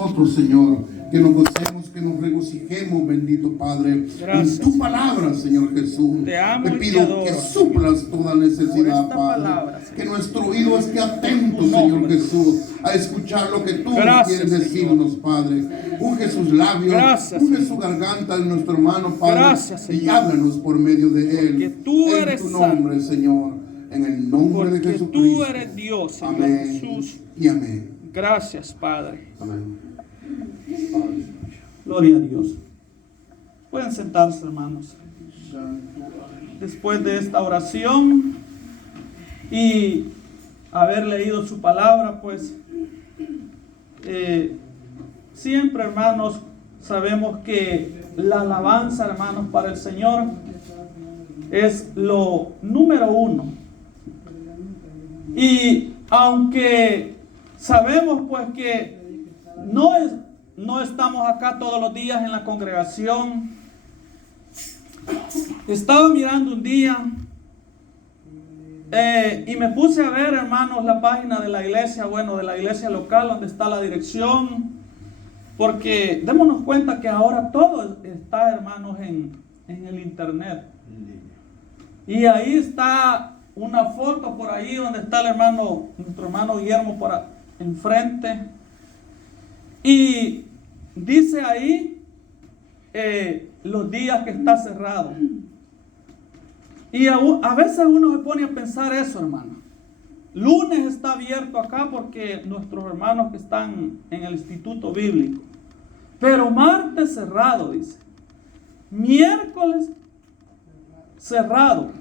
nosotros, Señor, que nos gocemos, que nos regocijemos, bendito Padre, Gracias, en tu palabra, Señor Jesús. Te amo Te y te pido adoro, que suplas toda necesidad, esta Padre. palabra, Señor. Que nuestro oído esté atento, Tu Señor nombre. Jesús, a escuchar lo que tú Gracias, quieres decirnos, Padre. Unge sus labios, Gracias, unge Señor. su garganta de nuestro hermano, Padre, Gracias, y Señor. háblanos por medio de él. Que tú en eres tu nombre, Señor, en el nombre de Porque Jesucristo. tú eres Dios, Señor Amén Jesús. y amén. Gracias, Padre. Amén. Gloria a Dios. Pueden sentarse, hermanos. Después de esta oración y haber leído su palabra, pues siempre, hermanos, sabemos que la alabanza, hermanos, para el Señor es lo número uno. Y aunque sabemos pues que no estamos acá todos los días en la congregación, estaba mirando un día y me puse a ver, hermanos, la página de la iglesia, de la iglesia local donde está la dirección, porque démonos cuenta que ahora todo está, hermanos, en el internet. Y ahí está una foto por ahí donde está nuestro hermano Guillermo por enfrente. Y dice ahí los días que está cerrado. Y a veces uno se pone a pensar eso, hermano. Lunes está abierto acá porque nuestros hermanos que están en el instituto bíblico. Pero martes cerrado, dice. Miércoles cerrado.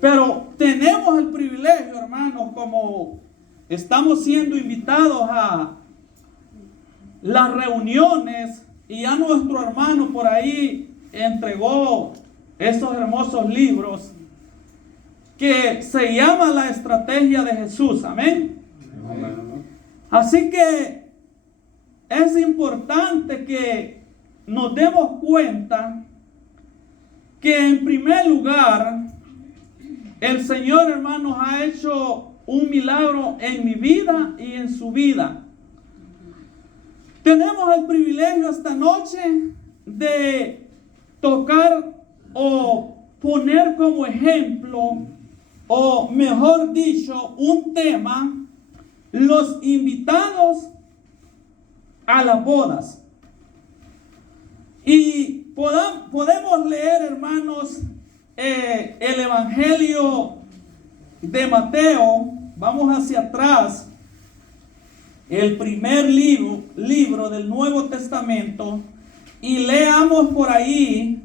Pero tenemos el privilegio, hermanos, como estamos siendo invitados a las reuniones y ya nuestro hermano por ahí entregó esos hermosos libros que se llama La Estrategia de Jesús. Amén. Así que es importante que nos demos cuenta que en primer lugar el Señor, hermanos, ha hecho un milagro en mi vida y en su vida. Tenemos el privilegio esta noche de tocar o poner como ejemplo, o mejor dicho, un tema, los invitados a las bodas. Y podemos leer, hermanos, el Evangelio de Mateo. Vamos hacia atrás, el primer libro del Nuevo Testamento, y leamos por ahí.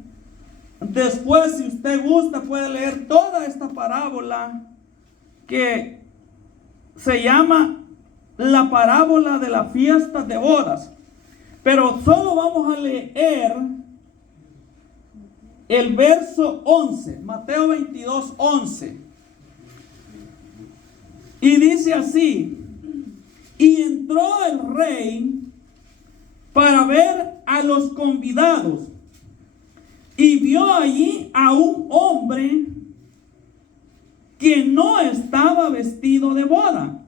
Después, si usted gusta, puede leer toda esta parábola que se llama la parábola de la fiesta de bodas. Pero solo vamos a leer el verso 11, Mateo 22, 11. Y dice así: y entró el rey para ver a los convidados, y vio allí a un hombre que no estaba vestido de boda,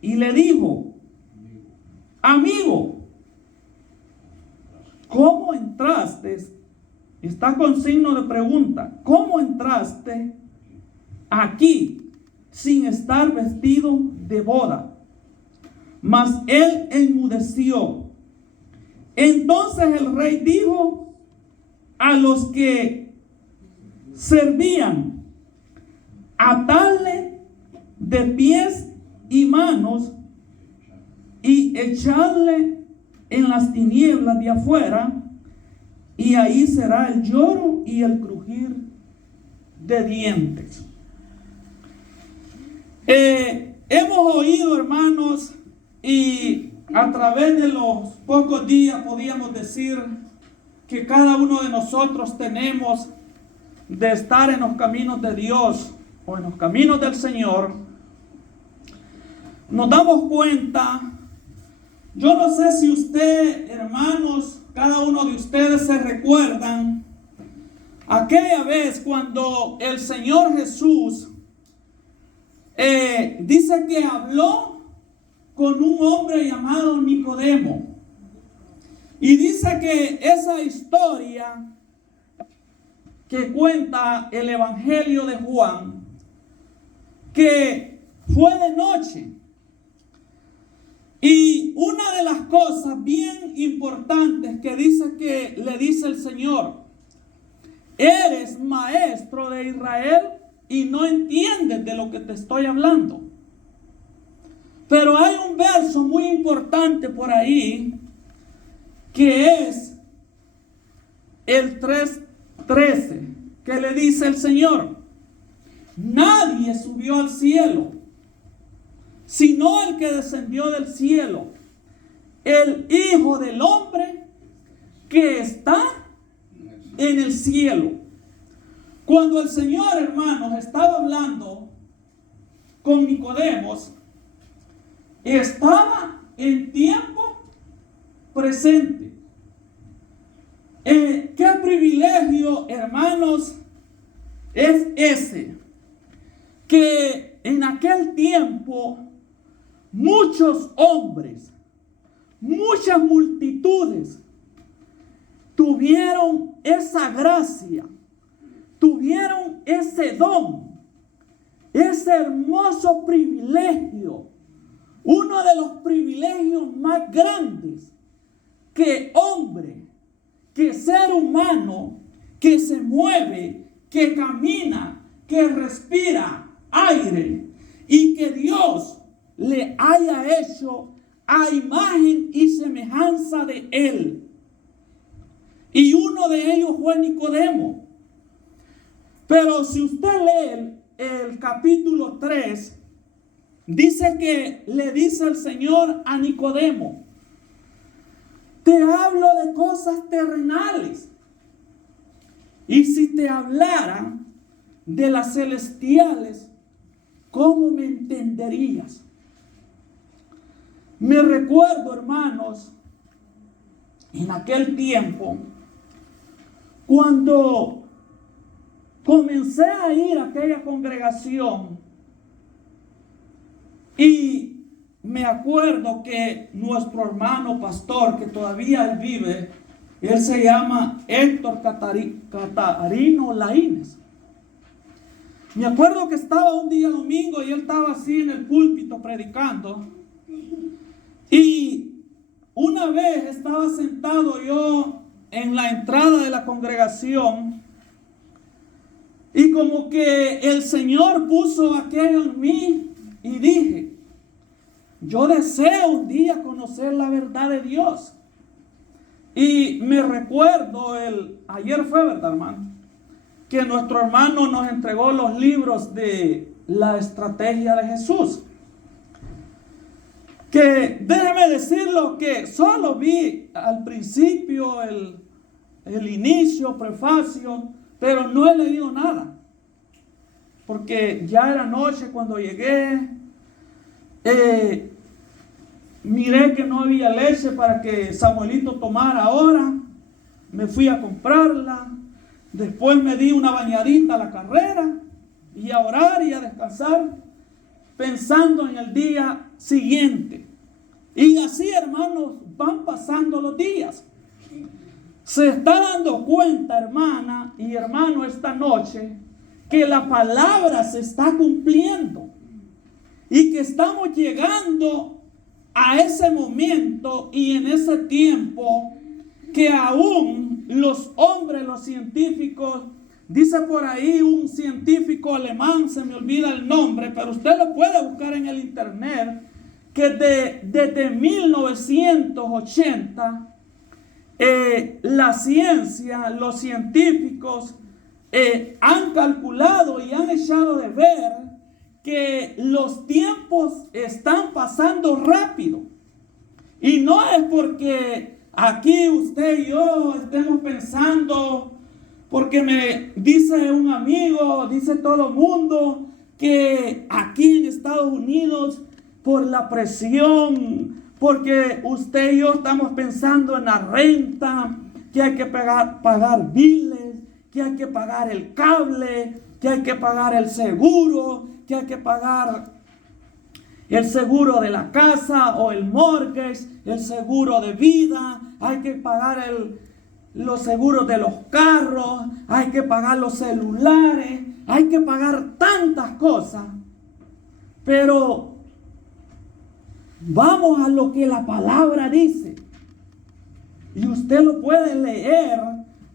y le dijo: amigo, ¿cómo entraste? Está con signo de pregunta. ¿Cómo entraste aquí sin estar vestido de boda? Mas él enmudeció. Entonces el rey dijo a los que servían: atadle de pies y manos y echadle en las tinieblas de afuera, y ahí será el lloro y el crujir de dientes. Hemos oído, hermanos, y a través de los pocos días podíamos decir que cada uno de nosotros tenemos de estar en los caminos de Dios o en los caminos del Señor. Nos damos cuenta, yo no sé si usted, hermanos, cada uno de ustedes se recuerdan aquella vez cuando el Señor Jesús dice que habló con un hombre llamado Nicodemo. Y dice que esa historia que cuenta el Evangelio de Juan, que fue de noche. Y una de las cosas bien importantes que le dice el Señor: eres maestro de Israel y no entiendes de lo que te estoy hablando. Pero hay un verso muy importante por ahí, que es el 3:13, que le dice el Señor: nadie subió al cielo, sino el que descendió del cielo, el Hijo del Hombre que está en el cielo. Cuando el Señor, hermanos, estaba hablando con Nicodemos, estaba en tiempo presente. Qué privilegio, hermanos, es ese, que en aquel tiempo muchos hombres, muchas multitudes tuvieron esa gracia, tuvieron ese don, ese hermoso privilegio, uno de los privilegios más grandes que hombre, que ser humano, que se mueve, que camina, que respira aire, y que Dios le haya hecho a imagen y semejanza de Él. Y uno de ellos fue Nicodemo. Pero si usted lee el capítulo 3, dice que le dice el Señor a Nicodemo: te hablo de cosas terrenales, y si te hablara de las celestiales, ¿cómo me entenderías? Me recuerdo, hermanos, en aquel tiempo, cuando comencé a ir a aquella congregación, y me acuerdo que nuestro hermano pastor, que todavía él vive, él se llama Héctor Catarino Laínez. Me acuerdo que estaba un día domingo y él estaba así en el púlpito predicando. Y una vez estaba sentado yo en la entrada de la congregación, y como que el Señor puso aquello en mí, y dije: yo deseo un día conocer la verdad de Dios. Y me recuerdo, ayer fue, ¿verdad, hermano?, que nuestro hermano nos entregó los libros de la estrategia de Jesús. Que déjeme decirlo, que solo vi al principio el inicio, prefacio, pero no he leído nada, porque ya era noche cuando llegué. Miré que no había leche para que Samuelito tomara ahora. Me fui a comprarla. Después me di una bañadita a la carrera y a orar y a descansar, pensando en el día siguiente. Y así, hermanos, van pasando los días. Se está dando cuenta, hermana y hermano, esta noche, que la palabra se está cumpliendo y que estamos llegando a ese momento y en ese tiempo que aún los hombres, los científicos, dice por ahí un científico alemán, se me olvida el nombre, pero usted lo puede buscar en el internet, que desde 1980 la ciencia, los científicos han calculado y han echado de ver que los tiempos están pasando rápido. Y no es porque aquí usted y yo estemos pensando, porque me dice un amigo, dice todo el mundo, que aquí en Estados Unidos, por la presión, porque usted y yo estamos pensando en la renta, que hay que pagar biles, que hay que pagar el cable, que hay que pagar el seguro, que hay que pagar el seguro de la casa o el mortgage, el seguro de vida, hay que pagar los seguros de los carros, hay que pagar los celulares, hay que pagar tantas cosas. Pero vamos a lo que la palabra dice. Y usted lo puede leer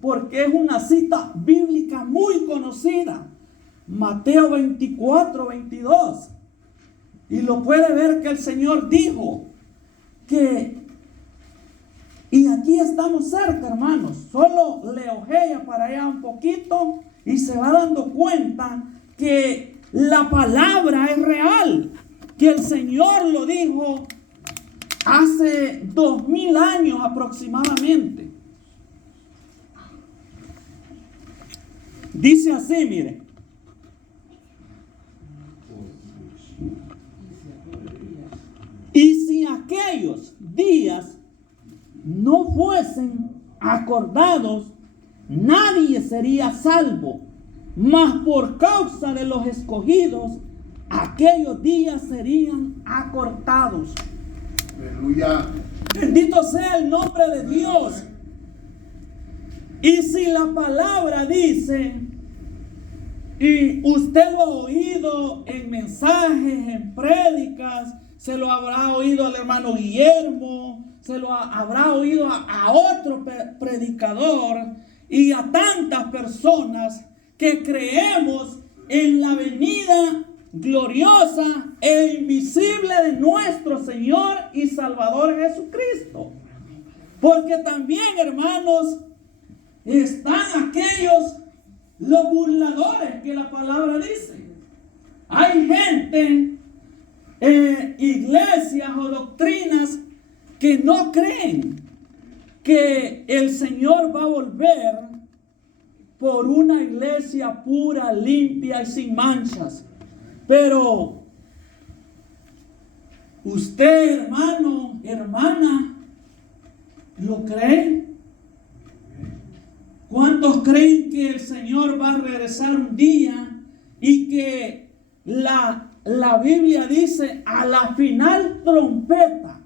porque es una cita bíblica muy conocida. Mateo 24, 22. Y lo puede ver que el Señor dijo que, y aquí estamos cerca, hermanos, solo le ojea para allá un poquito y se va dando cuenta que la palabra es real, que el Señor lo dijo hace 2000 años aproximadamente. Dice así, mire. Y si aquellos días no fuesen acordados, nadie sería salvo. Mas por causa de los escogidos, aquellos días serían acortados. Aleluya. Bendito sea el nombre de Dios. Y si la palabra dice, y usted lo ha oído en mensajes, en prédicas, se lo habrá oído al hermano Guillermo, se lo habrá oído a otro predicador y a tantas personas que creemos en la venida gloriosa e invisible de nuestro Señor y Salvador Jesucristo. Porque también, hermanos, están aquellos, los burladores que la palabra dice. Hay gente, iglesias o doctrinas que no creen que el Señor va a volver por una iglesia pura, limpia y sin manchas. Pero usted, hermano, hermana, ¿lo cree? ¿Cuántos creen que el Señor va a regresar un día y que la Biblia dice a la final trompeta?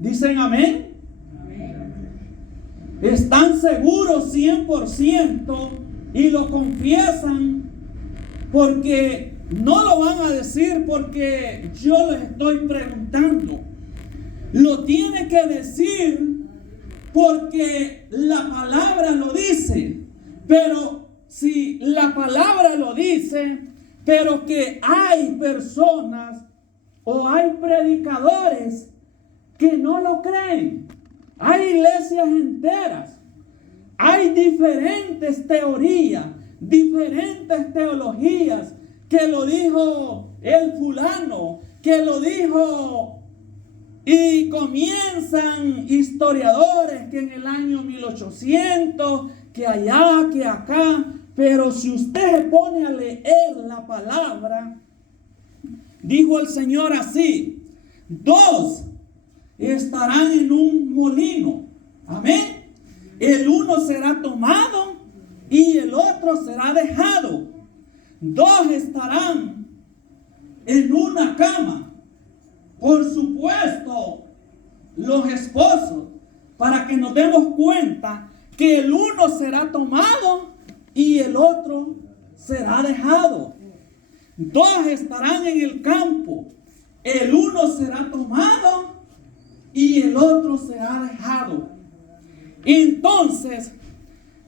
¿Dicen amén? Están seguros 100% y lo confiesan, porque no lo van a decir porque yo les estoy preguntando. Lo tiene que decir porque la palabra lo dice. Pero si la palabra lo dice, pero que hay personas o hay predicadores que no lo creen. Hay iglesias enteras, hay diferentes teorías, diferentes teologías, que lo dijo el fulano, que lo dijo, y comienzan historiadores que en el año 1800, que allá, que acá. Pero si usted se pone a leer la palabra, dijo el Señor así: dos estarán en un molino. Amén. El uno será tomado y el otro será dejado. Dos estarán en una cama. Por supuesto, los esposos, para que nos demos cuenta que el uno será tomado y el otro será dejado. Dos estarán en el campo. El uno será tomado y el otro será dejado. Entonces,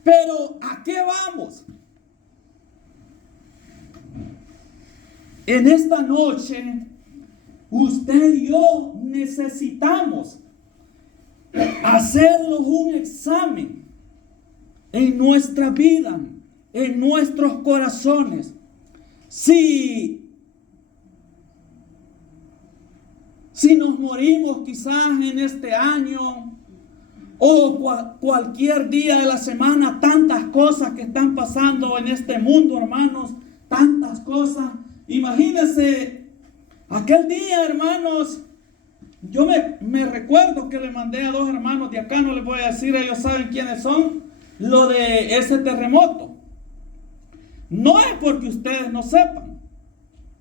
¿pero a qué vamos? En esta noche, usted y yo necesitamos hacernos un examen en nuestra vida, en nuestros corazones. Si nos morimos quizás en este año o cualquier día de la semana, tantas cosas que están pasando en este mundo, hermanos, tantas cosas. Imagínense, aquel día, hermanos, yo me recuerdo que le mandé a dos hermanos de acá, no les voy a decir, ellos saben quiénes son, lo de ese terremoto. No es porque ustedes no sepan,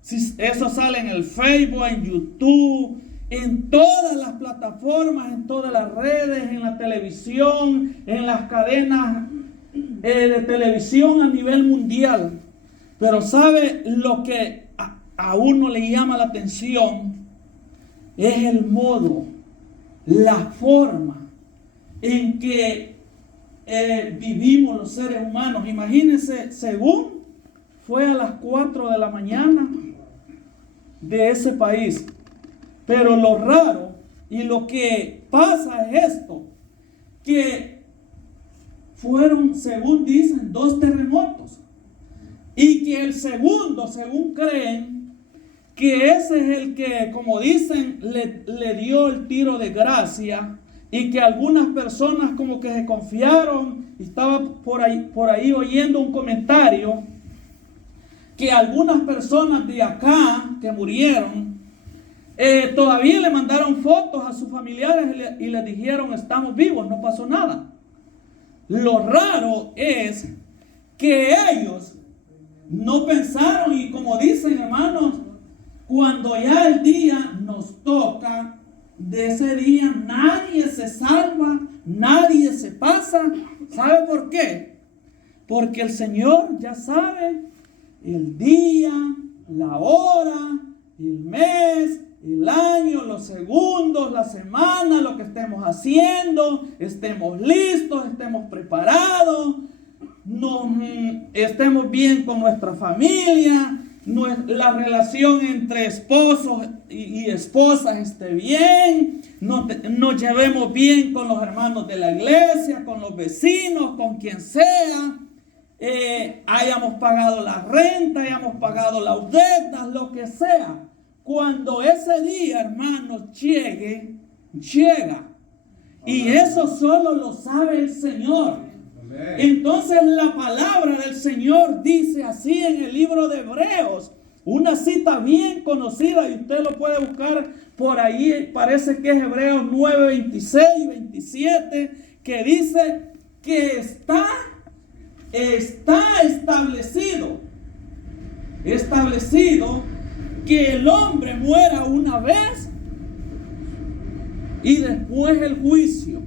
Si eso sale en el Facebook, en YouTube, en todas las plataformas, en todas las redes, en la televisión, en las cadenas de televisión a nivel mundial. Pero ¿sabe lo que a uno le llama la atención? Es el modo, la forma en que vivimos los seres humanos. Imagínense, según fue a las 4 de la mañana de ese país. Pero lo raro y lo que pasa es esto, que fueron, según dicen, 2 terremotos. Y que el segundo, según creen, que ese es el que, como dicen, le dio el tiro de gracia. Y que algunas personas como que se confiaron. Y estaba por ahí oyendo un comentario, que algunas personas de acá que murieron, todavía le mandaron fotos a sus familiares y les dijeron: estamos vivos, no pasó nada. Lo raro es que ellos no pensaron, y como dicen, hermanos, cuando ya el día nos toca, de ese día nadie se salva, nadie se pasa. ¿Sabe por qué? Porque el Señor ya sabe el día, la hora, el mes, el año, los segundos, la semana, lo que estemos haciendo, estemos listos, estemos preparados, estemos bien con nuestra familia, la relación entre esposos y esposas esté bien, nos llevemos bien con los hermanos de la iglesia, con los vecinos, con quien sea. Hayamos pagado la renta, hayamos pagado las deudas, lo que sea. Cuando ese día, hermanos, llega. Y eso solo lo sabe el Señor. Entonces la palabra del Señor dice así en el libro de Hebreos, una cita bien conocida, y usted lo puede buscar por ahí, parece que es Hebreos 9, 26 y 27, que dice que está establecido que el hombre muera una vez y después el juicio.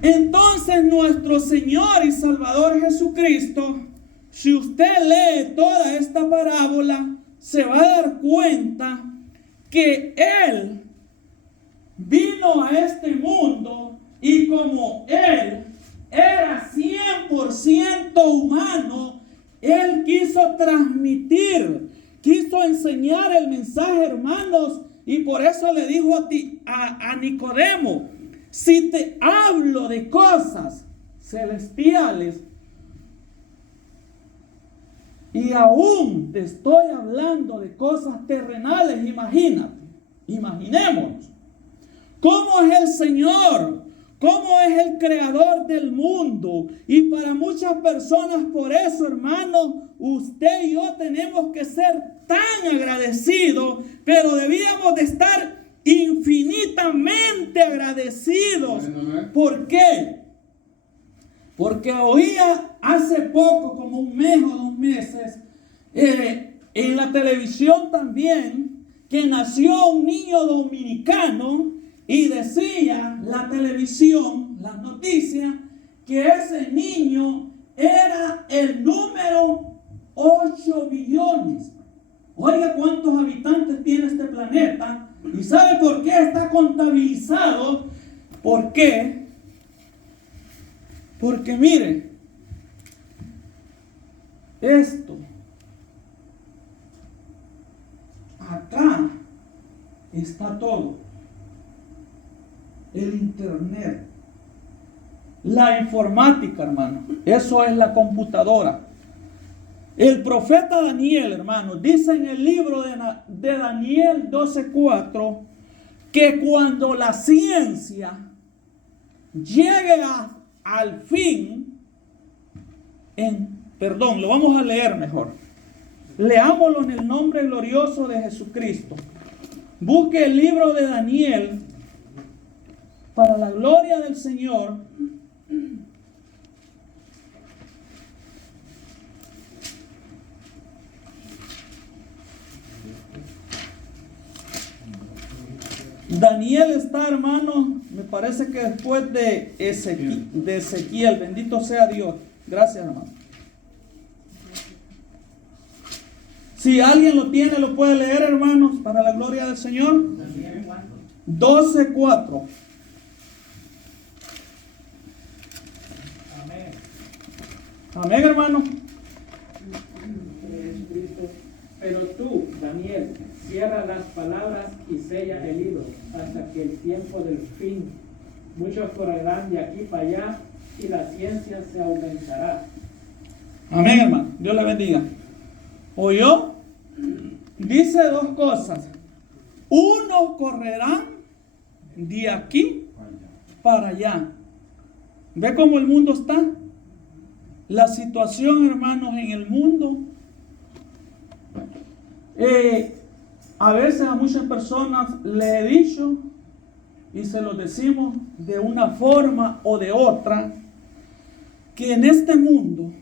Entonces nuestro Señor y Salvador Jesucristo, si usted lee toda esta parábola, se va a dar cuenta que Él vino a este mundo, y como Él era 100% humano, Él quiso transmitir, quiso enseñar el mensaje, hermanos, y por eso le dijo a Nicodemo: si te hablo de cosas celestiales y aún te estoy hablando de cosas terrenales, imaginémonos cómo es el Señor, cómo es el creador del mundo. Y para muchas personas, por eso, hermanos, usted y yo tenemos que ser tan agradecidos, pero debíamos de estar infinitamente agradecidos. ¿Por qué? Porque oía hace poco, como un mes o 2 meses, en la televisión también, que nació un niño dominicano, y decía la televisión, las noticias, que ese niño era el número 8 billones. Oiga cuántos habitantes tiene este planeta. ¿Y sabe por qué está contabilizado? ¿Por qué? Porque mire, esto, acá está todo. El internet, la informática, hermano, eso es la computadora. El profeta Daniel, hermano, dice en el libro de Daniel 12:4 que cuando la ciencia llegue al fin, lo vamos a leer mejor. Leámoslo en el nombre glorioso de Jesucristo. Busque el libro de Daniel para la gloria del Señor. Daniel está, hermano, me parece que después de Ezequiel, bendito sea Dios. Gracias, hermano. Si alguien lo tiene, lo puede leer, hermanos, para la gloria del Señor. 12:4. Amén. Amén, hermano. Pero tú, Daniel, cierra las palabras y sella el libro hasta que el tiempo del fin. Muchos correrán de aquí para allá y la ciencia se aumentará. Amén, hermano. Dios le bendiga. ¿Oyó? Dice dos cosas. Unos correrán de aquí para allá. ¿Ve cómo el mundo está? La situación, hermanos, en el mundo. A veces a muchas personas le he dicho, y se lo decimos de una forma o de otra, que en este mundo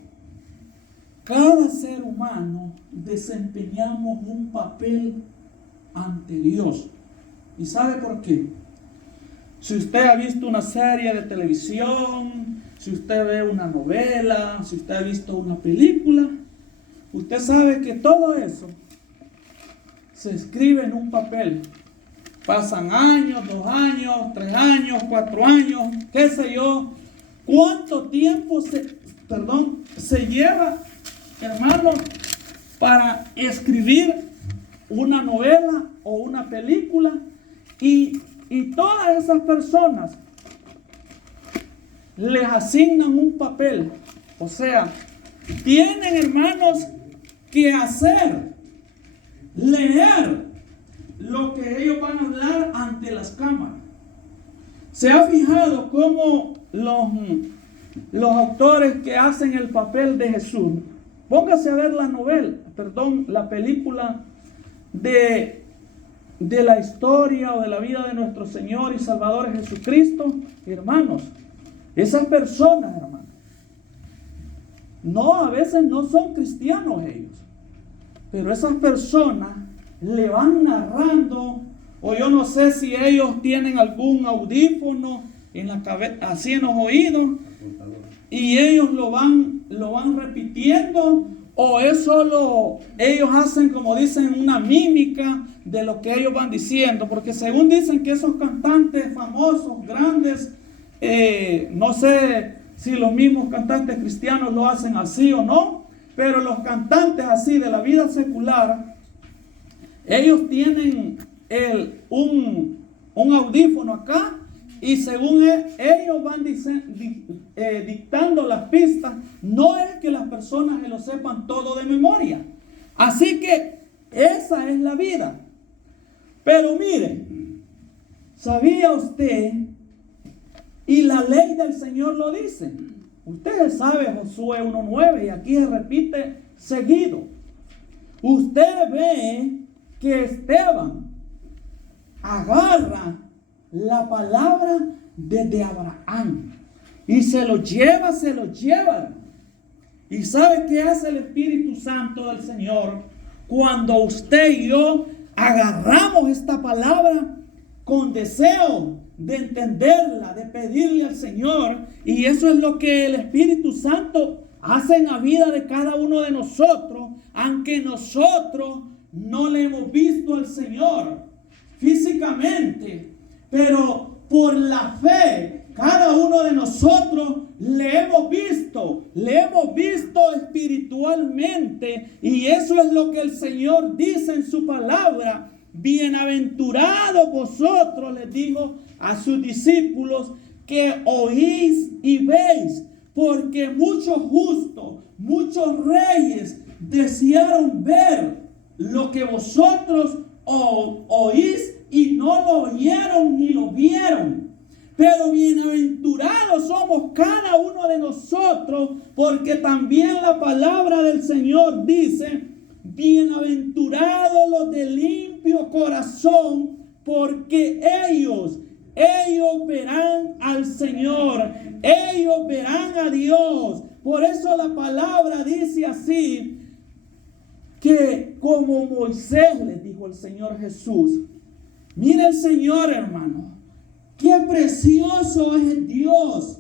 cada ser humano desempeñamos un papel ante Dios. ¿Y sabe por qué? Si usted ha visto una serie de televisión, si usted ve una novela, si usted ha visto una película, usted sabe que todo eso se escribe en un papel. Pasan años, 2 años, 3 años, 4 años, qué sé yo. ¿Cuánto tiempo se lleva, hermanos, para escribir una novela o una película? Y todas esas personas les asignan un papel. O sea, tienen, hermanos, que leer lo que ellos van a hablar ante las cámaras. ¿Se ha fijado cómo los autores que hacen el papel de Jesús? Póngase a ver la película de la historia o de la vida de nuestro Señor y Salvador Jesucristo. Hermanos, esas personas, hermanos, a veces no son cristianos ellos, pero esas personas le van narrando, o yo no sé si ellos tienen algún audífono en la cabeza, así en los oídos, y ellos lo van repitiendo, o es solo ellos hacen, como dicen, una mímica de lo que ellos van diciendo, porque según dicen que esos cantantes famosos, grandes, no sé si los mismos cantantes cristianos lo hacen así o no, pero los cantantes así de la vida secular, ellos tienen un audífono acá, y según ellos van dictando las pistas. No es que las personas se lo sepan todo de memoria. Así que esa es la vida. Pero mire, ¿sabía usted? Y la ley del Señor lo dice. Usted sabe Josué 1:9, y aquí se repite seguido. Usted ve que Esteban agarra la palabra desde Abraham y se lo lleva. ¿Y sabe qué hace el Espíritu Santo del Señor? Cuando usted y yo agarramos esta palabra con deseo de entenderla, de pedirle al Señor, y eso es lo que el Espíritu Santo hace en la vida de cada uno de nosotros, aunque nosotros no le hemos visto al Señor físicamente, pero por la fe cada uno de nosotros le hemos visto espiritualmente, y eso es lo que el Señor dice en su palabra. Bienaventurados vosotros, les digo a sus discípulos, que oís y veis, porque muchos justos, muchos reyes desearon ver lo que vosotros oís y no lo oyeron ni lo vieron. Pero bienaventurados somos cada uno de nosotros, porque también la palabra del Señor dice: bienaventurados los de limpio corazón, porque ellos verán al Señor, ellos verán a Dios. Por eso la palabra dice así, que como Moisés, les dijo el Señor Jesús, Mire el Señor, hermano. Qué precioso es Dios.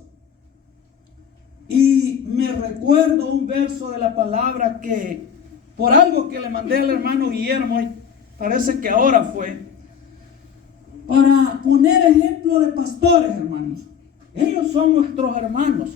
Y me recuerdo un verso de la palabra que, por algo que le mandé al hermano Guillermo, y parece que ahora fue, para poner ejemplo de pastores, hermanos. Ellos son nuestros hermanos.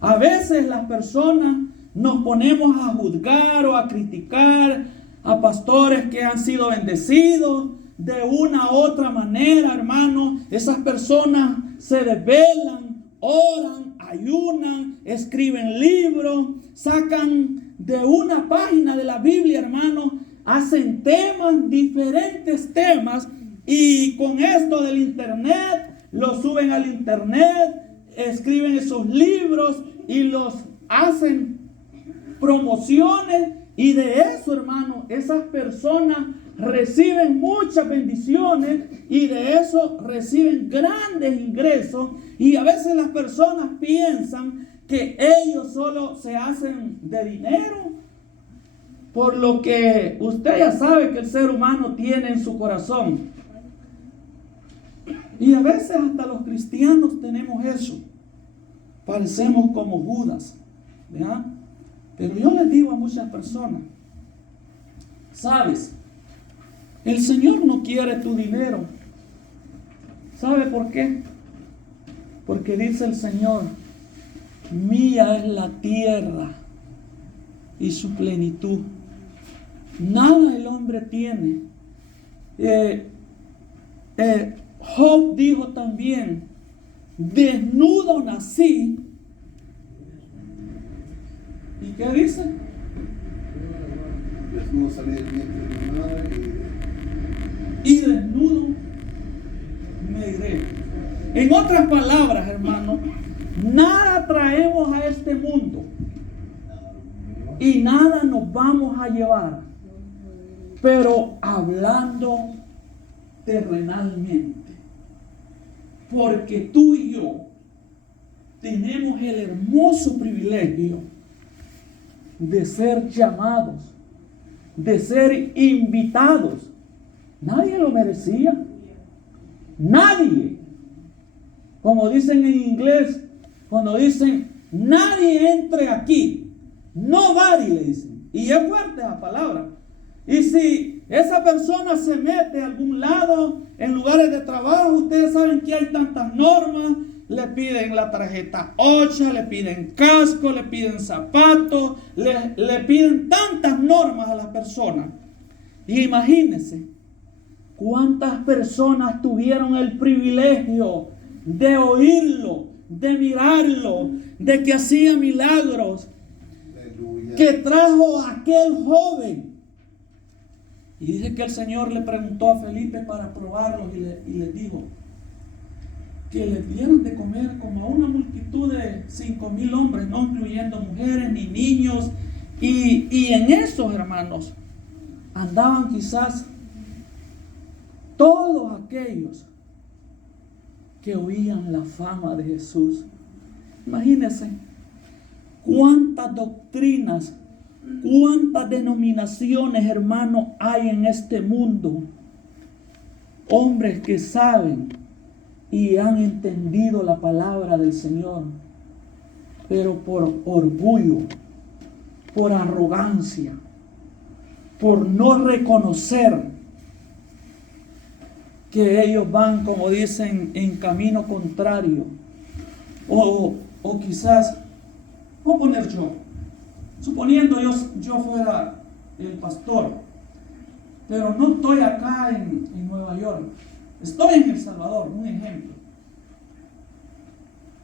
A veces las personas nos ponemos a juzgar o a criticar a pastores que han sido bendecidos de una u otra manera, hermano. Esas personas se desvelan, oran, ayunan, escriben libros, sacan de una página de la Biblia, hermano, hacen temas, diferentes temas, y con esto del internet, lo suben al internet, escriben esos libros y los hacen promociones, y de eso, hermano, esas personas reciben muchas bendiciones y de eso reciben grandes ingresos. Y a veces las personas piensan que ellos solo se hacen de dinero, por lo que usted ya sabe que el ser humano tiene en su corazón. Y a veces hasta los cristianos tenemos eso. Parecemos como Judas, ¿verdad? Pero yo les digo a muchas personas, ¿sabes? El Señor no quiere tu dinero. ¿Sabe por qué? Porque dice el Señor, mía es la tierra y su plenitud. Nada el hombre tiene. Job dijo también, desnudo nací. ¿Y qué dice? Desnudo salí del vientre de mi madre y desnudo me iré. En otras palabras, hermano, nada traemos a este mundo y nada nos vamos a llevar, pero hablando terrenalmente, porque tú y yo tenemos el hermoso privilegio de ser llamados, de ser invitados. Nadie lo merecía. Nadie. Como dicen en inglés, cuando dicen, nadie entre aquí. Nobody, le dicen. Y es fuerte esa palabra. Y si esa persona se mete a algún lado, en lugares de trabajo, ustedes saben que hay tantas normas. Le piden la tarjeta 8, le piden casco, le piden zapatos, le piden tantas normas a las personas. Y imagínense cuántas personas tuvieron el privilegio de oírlo, de mirarlo, de que hacía milagros, que trajo a aquel joven. Y dice que el Señor le preguntó a Felipe para probarlos y le dijo que le dieron de comer como a una multitud de 5,000 hombres, no incluyendo mujeres ni niños. Y en esos, hermanos, andaban quizás todos aquellos que oían la fama de Jesús. Imagínense cuántas doctrinas, cuántas denominaciones, hermanos, hay en este mundo. Hombres que saben y han entendido la palabra del Señor, pero por orgullo, por arrogancia, por no reconocer que ellos van, como dicen, en camino contrario. O quizás, voy a poner yo, suponiendo yo fuera el pastor, pero no estoy acá en Nueva York, estoy en El Salvador, un ejemplo.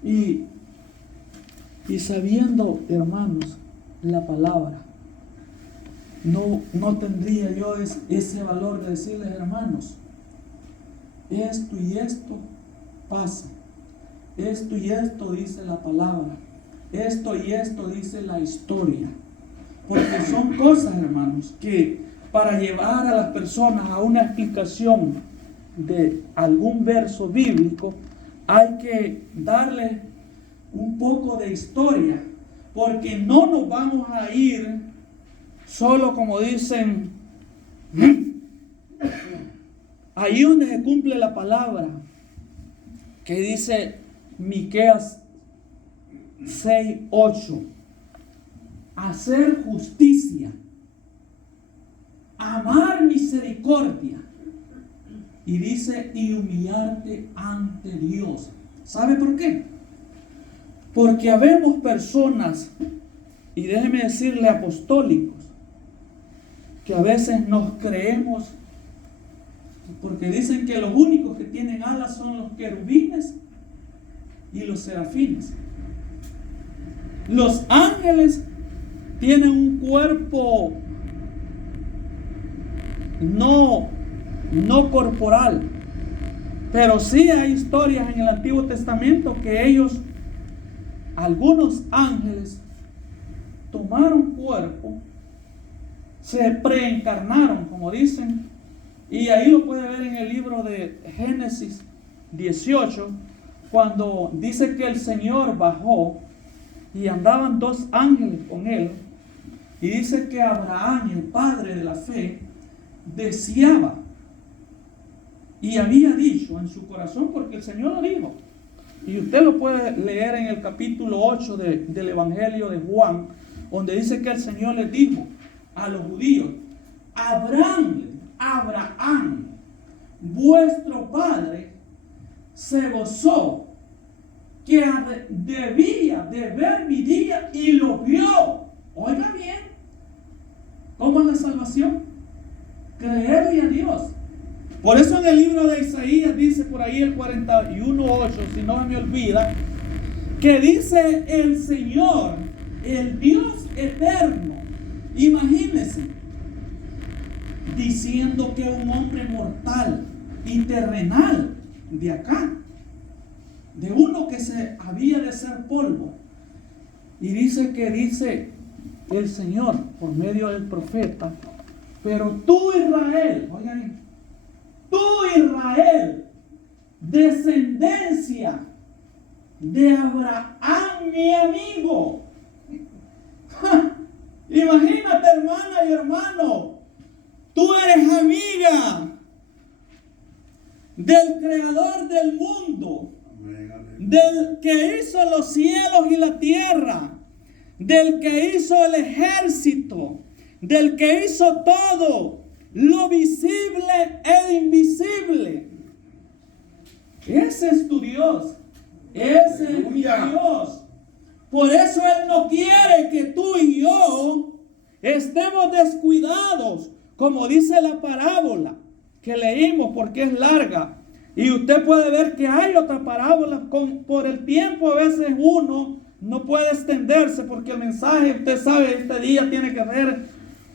Y sabiendo, hermanos, la palabra, no tendría yo ese valor de decirles, hermanos, esto y esto pasa, esto y esto dice la palabra, esto y esto dice la historia. Porque son cosas, hermanos, que para llevar a las personas a una explicación de algún verso bíblico, hay que darle un poco de historia, porque no nos vamos a ir solo, como dicen, ahí donde se cumple la palabra que dice Miqueas 6:8, hacer justicia, amar misericordia, y dice, y humillarte ante Dios. ¿Sabe por qué? Porque habemos personas, y déjeme decirle apostólicos, que a veces nos creemos, porque dicen que los únicos que tienen alas son los querubines y los serafines. Los ángeles tienen un cuerpo no corporal, pero sí hay historias en el Antiguo Testamento que ellos, algunos ángeles, tomaron cuerpo, se preencarnaron, como dicen, y ahí lo puede ver en el libro de Génesis 18, cuando dice que el Señor bajó y andaban dos ángeles con él, y dice que Abraham, el padre de la fe, deseaba y había dicho en su corazón, porque el Señor lo dijo, y usted lo puede leer en el capítulo 8 del Evangelio de Juan, donde dice que el Señor les dijo a los judíos: Abraham, vuestro padre, se gozó que debía de ver mi día y lo vio. Oiga bien, ¿cómo es la salvación? Creerle a Dios. Por eso en el libro de Isaías dice por ahí el 41:8, si no me olvida, que dice el Señor, el Dios eterno, imagínense, diciendo que un hombre mortal y terrenal de acá, de uno que se había de ser polvo, y dice el Señor por medio del profeta: pero tú, Israel, oigan, tú, Israel, descendencia de Abraham, mi amigo. Imagínate, hermana y hermano, tú eres amiga del creador del mundo, del que hizo los cielos y la tierra, del que hizo el ejército, del que hizo todo, lo visible e invisible. Ese es tu Dios. Ese es tu Dios. Por eso Él no quiere que tú y yo estemos descuidados, como dice la parábola que leímos, porque es larga. Y usted puede ver que hay otra parábola. Por el tiempo a veces uno no puede extenderse, porque el mensaje, usted sabe, este día tiene que ser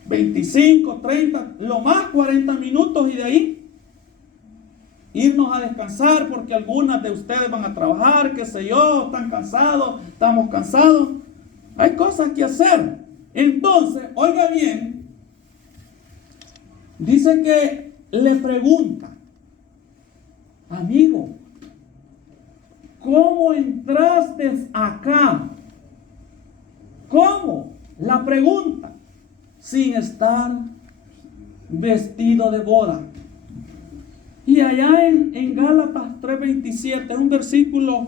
25, 30, lo más 40 minutos, y de ahí irnos a descansar, porque algunas de ustedes van a trabajar, qué sé yo, están cansados, estamos cansados, hay cosas que hacer. Entonces, oiga bien, dice que le pregunta: amigo, ¿cómo entraste acá? ¿Cómo? La pregunta, sin estar vestido de boda. Y allá en Gálatas 3:27 es un versículo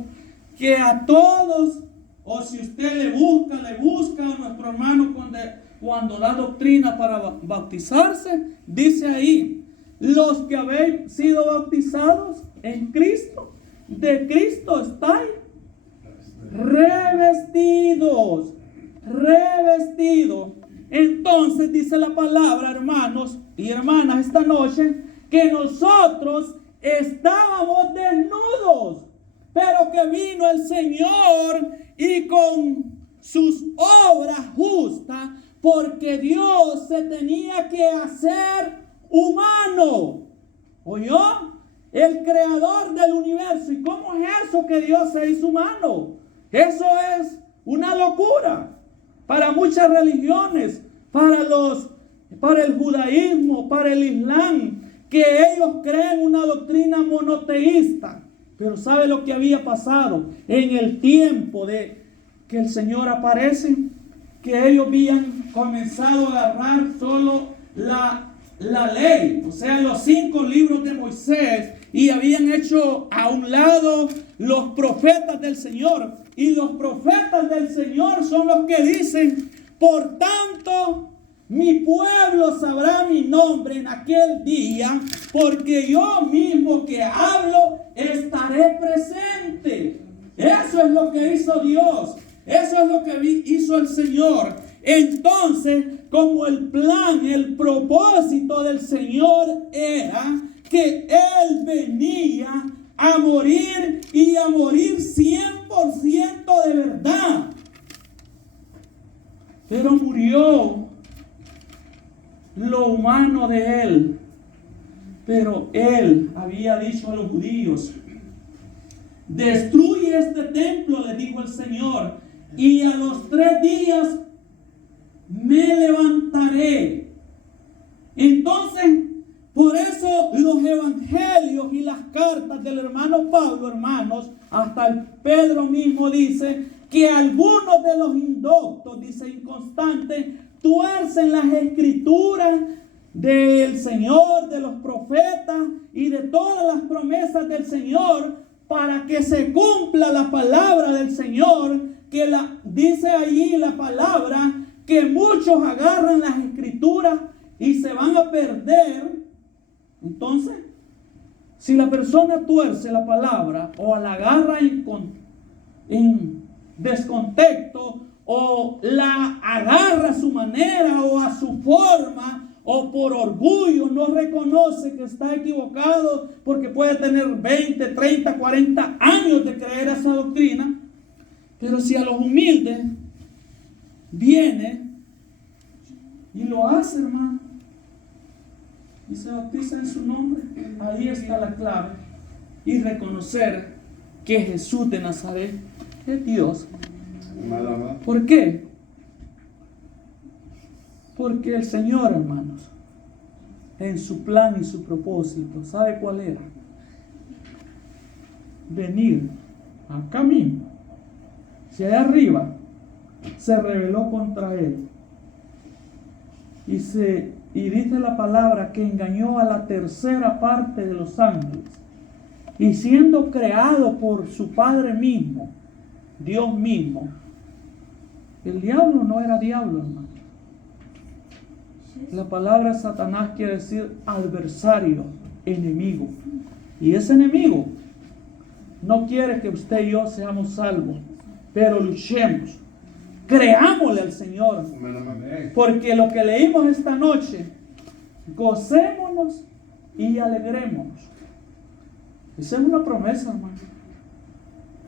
que a todos, o si usted le busca a nuestro hermano cuando da doctrina para bautizarse, dice ahí: los que habéis sido bautizados en Cristo, de Cristo estáis revestidos. Entonces dice la palabra, hermanos y hermanas, esta noche, que nosotros estábamos desnudos, pero que vino el Señor y con sus obras justas, porque Dios se tenía que hacer humano. ¿Oyó? El creador del universo. ¿Y cómo es eso que Dios se hizo humano? Eso es una locura para muchas religiones, para el judaísmo, para el islam, que ellos creen una doctrina monoteísta. Pero ¿sabe lo que había pasado en el tiempo de que el Señor aparece? Que ellos habían comenzado a agarrar solo la ley, o sea, los 5 libros de Moisés, y habían hecho a un lado los profetas del Señor. Y los profetas del Señor son los que dicen: por tanto, mi pueblo sabrá mi nombre en aquel día, porque yo mismo que hablo estaré presente. Eso es lo que hizo Dios. Eso es lo que hizo el Señor. Entonces, como el plan, el propósito del Señor era que Él venía a morir, y a morir 100% de verdad. Pero murió lo humano de Él. Pero Él había dicho a los judíos: destruye este templo, le dijo el Señor, y a los 3 días me levantaré. Entonces, por eso los evangelios y las cartas del hermano Pablo, hermanos, hasta el Pedro mismo dice que algunos de los indoctos, dice, inconstantes, tuercen las escrituras del Señor, de los profetas y de todas las promesas del Señor, para que se cumpla la palabra del Señor, que dice allí la palabra, que muchos agarran las escrituras y se van a perder. Entonces, si la persona tuerce la palabra o la agarra en descontexto, o la agarra a su manera o a su forma, o por orgullo no reconoce que está equivocado, porque puede tener 20, 30, 40 años de creer esa doctrina. Pero si a los humildes viene y lo hace, hermano, y se bautiza en su nombre, ahí está la clave. Y reconocer que Jesús de Nazaret es Dios. ¿Por qué? Porque el Señor, hermanos, en su plan y su propósito, ¿sabe cuál era? Venir acá mismo, si allá arriba se rebeló contra él, y dice la palabra que engañó a la 3ª parte de los ángeles, y siendo creado por su Padre mismo, Dios mismo, el diablo no era diablo, hermano. La palabra Satanás quiere decir adversario, enemigo. Y ese enemigo no quiere que usted y yo seamos salvos, pero luchemos. Creámosle al Señor. Porque lo que leímos esta noche, gocémonos y alegrémonos. Esa es una promesa, hermano.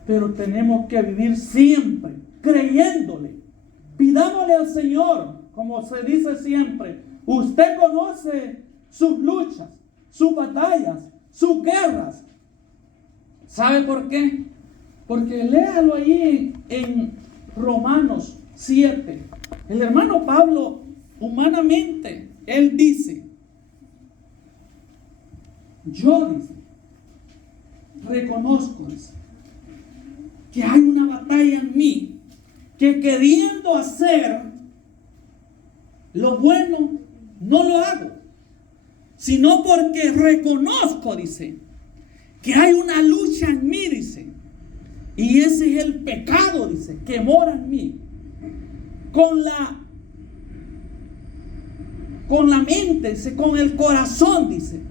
Pero tenemos que vivir siempre creyéndole. Pidámosle al Señor, como se dice siempre. Usted conoce sus luchas, sus batallas, sus guerras. ¿Sabe por qué? Porque léalo allí en Romanos 7. El hermano Pablo, humanamente, él dice: yo, dice, reconozco, dice, que hay una batalla en mí, que queriendo hacer lo bueno, no lo hago, sino porque reconozco, dice, que hay una lucha en mí, dice, y ese es el pecado, dice, que mora en mí. Con la mente, dice, con el corazón, dice,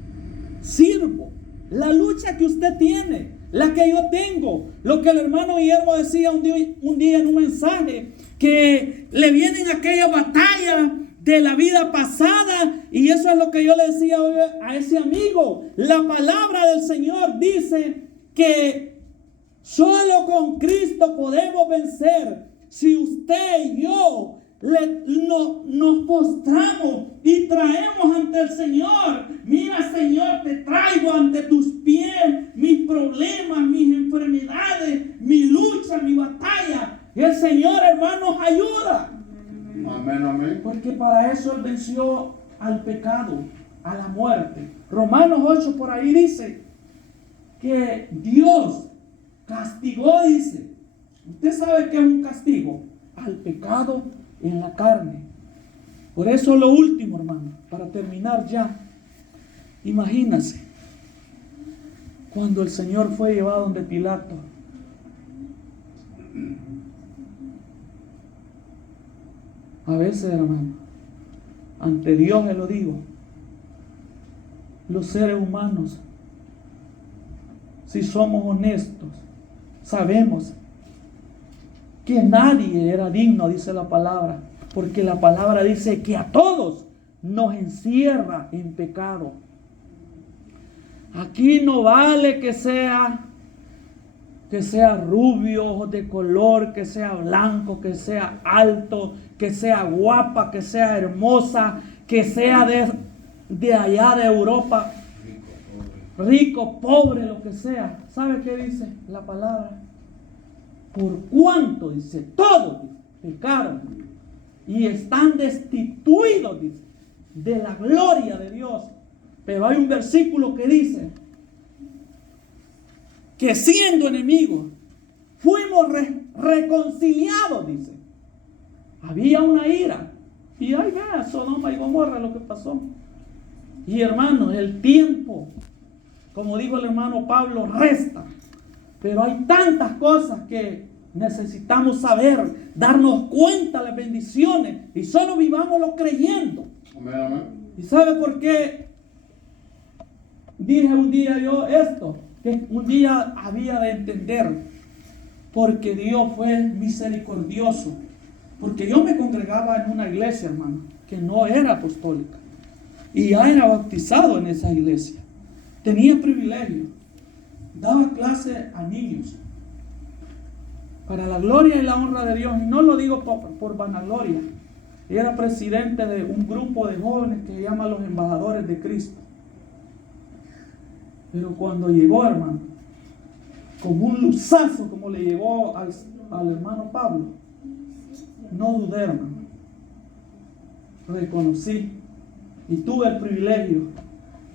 sirvo. La lucha que usted tiene, la que yo tengo, lo que el hermano Guillermo decía un día en un mensaje, que le vienen aquella batalla de la vida pasada, y eso es lo que yo le decía hoy a ese amigo. La palabra del Señor dice que solo con Cristo podemos vencer. Si usted y yo nos postramos y traemos ante el Señor: mira, Señor, te traigo ante tus pies mis problemas, mis enfermedades, mi lucha, mi batalla. El Señor, hermanos, ayuda. Amén, amén. Porque para eso Él venció al pecado, a la muerte. Romanos 8 por ahí dice que Dios castigó, dice. ¿Usted sabe qué es un castigo? Al pecado en la carne. Por eso lo último, hermano, para terminar ya, imagínense, cuando el Señor fue llevado donde Pilato, a veces, hermano, ante Dios se lo digo, los seres humanos, si somos honestos, sabemos que nadie era digno, dice la palabra, porque la palabra dice que a todos nos encierra en pecado. Aquí no vale que sea rubio de color, que sea blanco, que sea alto, que sea guapa, que sea hermosa, que sea de allá de Europa, rico, pobre, lo que sea. ¿Sabe qué dice la palabra? Por cuanto, dice, todos pecaron y están destituidos, dice, de la gloria de Dios. Pero hay un versículo que dice que siendo enemigos fuimos reconciliados, dice. Había una ira. Y ahí vea Sodoma y Gomorra lo que pasó. Y hermanos, el tiempo, como dijo el hermano Pablo, resta. Pero hay tantas cosas que necesitamos saber, darnos cuenta de las bendiciones y solo vivámoslo creyendo. Amén. ¿Y sabe por qué dije un día yo esto? Que un día había de entender, porque Dios fue misericordioso. Porque yo me congregaba en una iglesia, hermano, que no era apostólica. Y ya era bautizado en esa iglesia. Tenía privilegio. Daba clase a niños. Para la gloria y la honra de Dios. Y no lo digo por vanagloria. Era presidente de un grupo de jóvenes que se llama los embajadores de Cristo. Pero cuando llegó, hermano, como un luzazo, como le llegó al hermano Pablo, no dudé, hermano. Reconocí y tuve el privilegio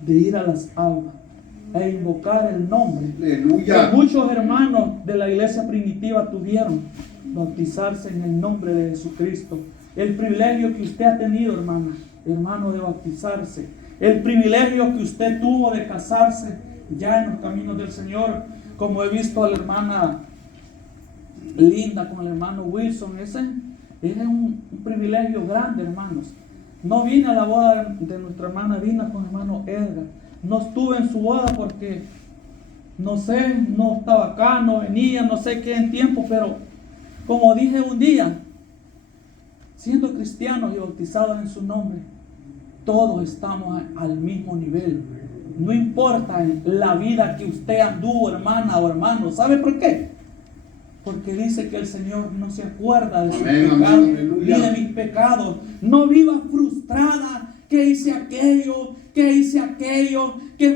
de ir a las aguas e invocar el nombre. Aleluya. Que muchos hermanos de la iglesia primitiva tuvieron bautizarse en el nombre de Jesucristo. El privilegio que usted ha tenido, hermano, de bautizarse. El privilegio que usted tuvo de casarse ya en los caminos del Señor. Como he visto a la hermana Linda con el hermano Wilson, ese es un privilegio grande, hermanos. No vine a la boda de nuestra hermana Dina con el hermano Edgar. No estuve en su boda porque, no sé, no estaba acá, no venía, no sé qué en tiempo, pero como dije un día, siendo cristianos y bautizados en su nombre, todos estamos al mismo nivel. No importa la vida que usted anduvo, hermana o hermano. ¿Sabe por qué? Porque dice que el Señor no se acuerda de sus pecados, ni de mis pecados. No viva frustrada, que hice aquello, que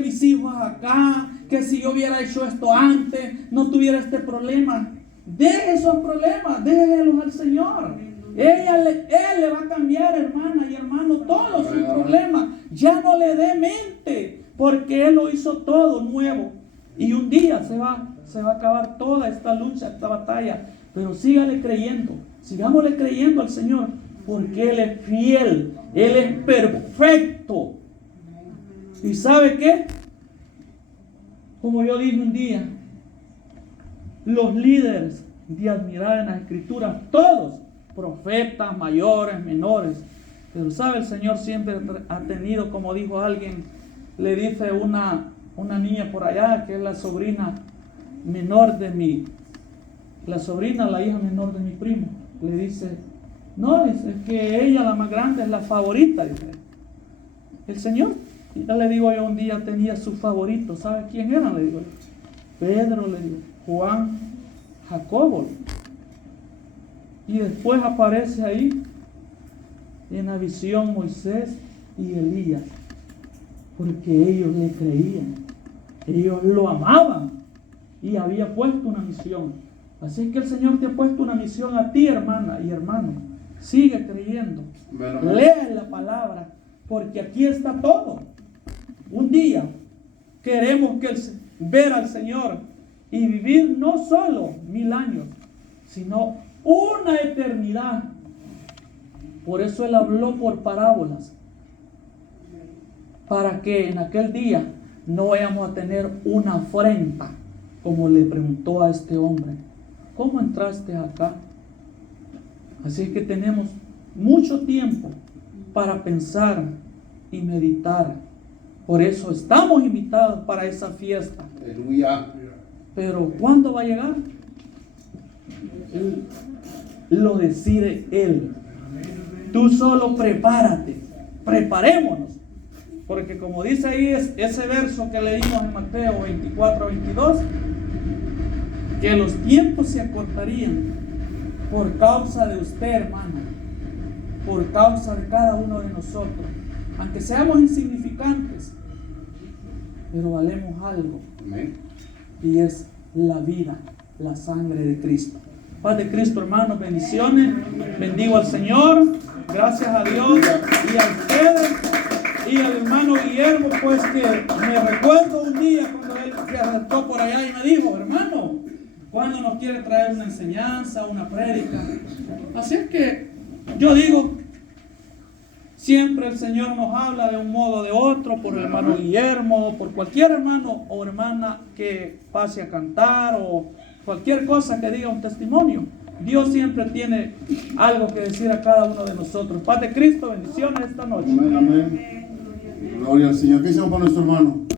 mis hijos acá, que si yo hubiera hecho esto antes, no tuviera este problema. Deje esos problemas, déjelos al Señor. Él le va a cambiar, hermana y hermano, todos sus problemas. Ya no le dé mente, porque Él lo hizo todo nuevo. Y un día se va a acabar toda esta lucha, esta batalla. Pero sígale creyendo, sigámosle creyendo al Señor, porque Él es fiel, Él es perfecto. ¿Y sabe qué? Como yo dije un día, los líderes de admirar en las Escrituras, todos, profetas, mayores, menores. Pero sabe, el Señor siempre ha tenido, como dijo alguien, le dice una niña por allá, que es la sobrina menor de la hija menor de mi primo, le dice, no, dice, que ella, la más grande, es la favorita, dice. El Señor, ya le digo yo, un día tenía su favorito. ¿Sabe quién eran? Le digo yo. Pedro, le digo, Juan, Jacobo. Y después aparece ahí en la visión Moisés y Elías, porque ellos le creían, ellos lo amaban y había puesto una misión. Así que el Señor te ha puesto una misión a ti, hermana y hermano. Sigue creyendo, lea la palabra, porque aquí está todo. Un día queremos ver al Señor y vivir no solo 1000 años, sino una eternidad. Por eso Él habló por parábolas. para que en aquel día no vayamos a tener una afrenta, como le preguntó a este hombre, ¿cómo entraste acá? Así que tenemos mucho tiempo para pensar y meditar. Por eso estamos invitados para esa fiesta. Aleluya. Pero ¿cuándo va a llegar? Lo decide Él. Tú solo prepárate, preparémonos. Porque como dice ahí ese verso que leímos en Mateo 24-22, que los tiempos se acortarían por causa de usted, hermano, por causa de cada uno de nosotros. Aunque seamos insignificantes, pero valemos algo. Amén. Y es la vida, la sangre de Cristo. Paz de Cristo, hermanos, bendiciones. Bendigo al Señor, gracias a Dios y a ustedes y al hermano Guillermo, pues que me recuerdo un día cuando él se acercó por allá y me dijo, hermano, ¿cuándo nos quiere traer una enseñanza, una prédica? Así es que yo digo, siempre el Señor nos habla de un modo o de otro, por el hermano Guillermo, por cualquier hermano o hermana que pase a cantar o cualquier cosa que diga un testimonio. Dios siempre tiene algo que decir a cada uno de nosotros. Paz de Cristo, bendiciones esta noche. Amén, amén. Gloria al Señor. ¿Qué hicimos para nuestro hermano?